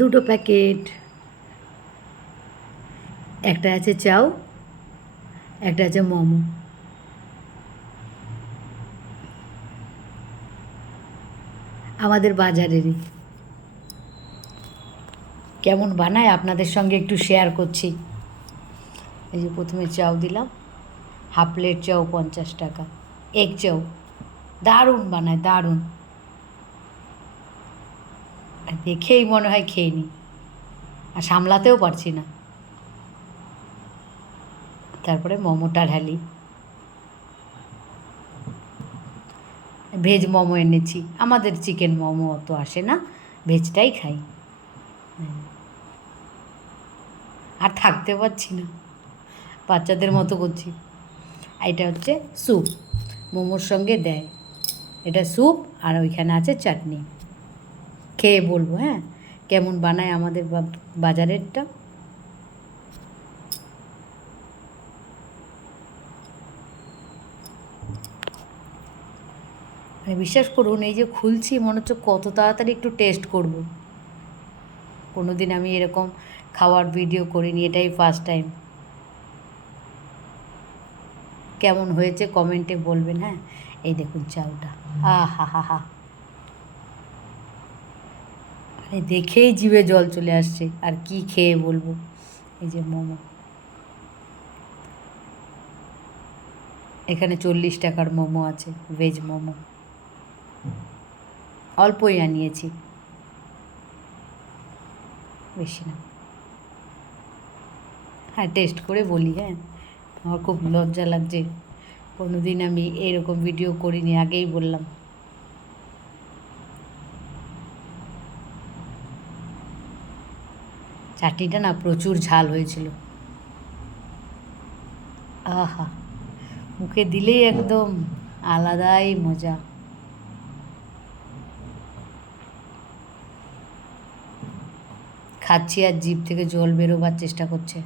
দুটো প্যাকেট, একটা আছে চাউ, একটা আছে মোমো। আমাদের বাজারেরই। কেমন বানায় আপনাদের সঙ্গে একটু শেয়ার করছি। এই যে প্রথমে চাউ দিলাম, হাফ প্লেট চাউ 50 টাকা, এগ চাউ। দারুণ বানায়, দারুণ। দেখেই মনে হয় খেয়ে নিই, আর সামলাতেও পারছি না। তারপরে মোমোটা ঢালি। ভেজ মোমো এনেছি, আমাদের চিকেন মোমো অত আসে না, ভেজটাই খাই। আর থাকতে পারছি না, বাচ্চাদের মতো করছি। এটা হচ্ছে স্যুপ, মোমোর সঙ্গে দেয়। এটা স্যুপ, আর ওইখানে আছে চাটনি। খেয়ে বলবো হ্যাঁ কেমন বানায় আমাদের বাজারেরটা। মানে বিশ্বাস করুন, এই যে খুলছি মনে হচ্ছে কত তাড়াতাড়ি একটু টেস্ট করব। কোনো দিন আমি এরকম খাওয়ার ভিডিও করিনি, এটাই ফার্স্ট টাইম। কেমন হয়েছে কমেন্টে বলবেন হ্যাঁ। এই দেখুন চাউটা, হা হা হা, মানে দেখেই জিভে জল চলে আসছে, আর কি খেয়ে বলবো। এই যে মোমো, এখানে 40 টাকার মোমো আছে, ভেজ মোমো। অল্পই আনিয়েছি, বেশি না। হ্যাঁ টেস্ট করে বলি হ্যাঁ। আমার খুব লজ্জা লাগছে, কোনো দিন আমি এরকম ভিডিও করিনি, আগেই বললাম। চাটনিটা না প্রচুর ঝাল হয়েছিল। আহা, মুখে দিলেই একদম আলাদাই মজা। খাচ্ছি আর জিভ থেকে জল বেরোবার চেষ্টা করছে।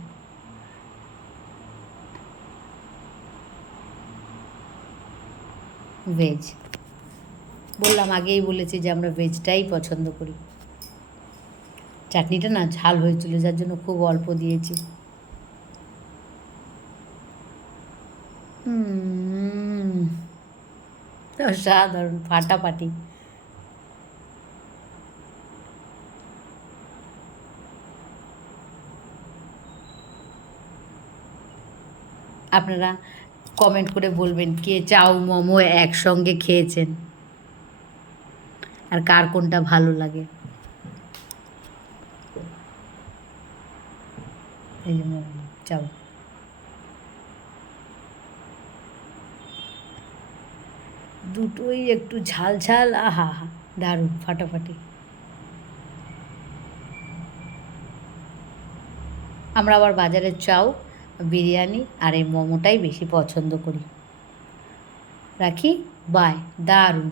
ভেজ, বললাম, আগেই বলেছি যে আমরা ভেজটাই পছন্দ করি। চাটনিটা না ঝাল হয়েছিল, যার জন্য খুব অল্প দিয়েছি। অসাধারণ, ফাটাফাটি। আপনারা কমেন্ট করে বলবেন কে চাউ মোমো একসঙ্গে খেয়েছেন, আর কার কোনটা ভালো লাগে। এই যে মোমো, চাউ, দুটোই একটু ঝাল ঝাল, আহা হা, দারুণ, ফাটাফাটি। আমরা আবার বাজারের চাউ, বিরিয়ানি আর এই মোমোটাই বেশি পছন্দ করি। রাখি, বাই, দারুণ।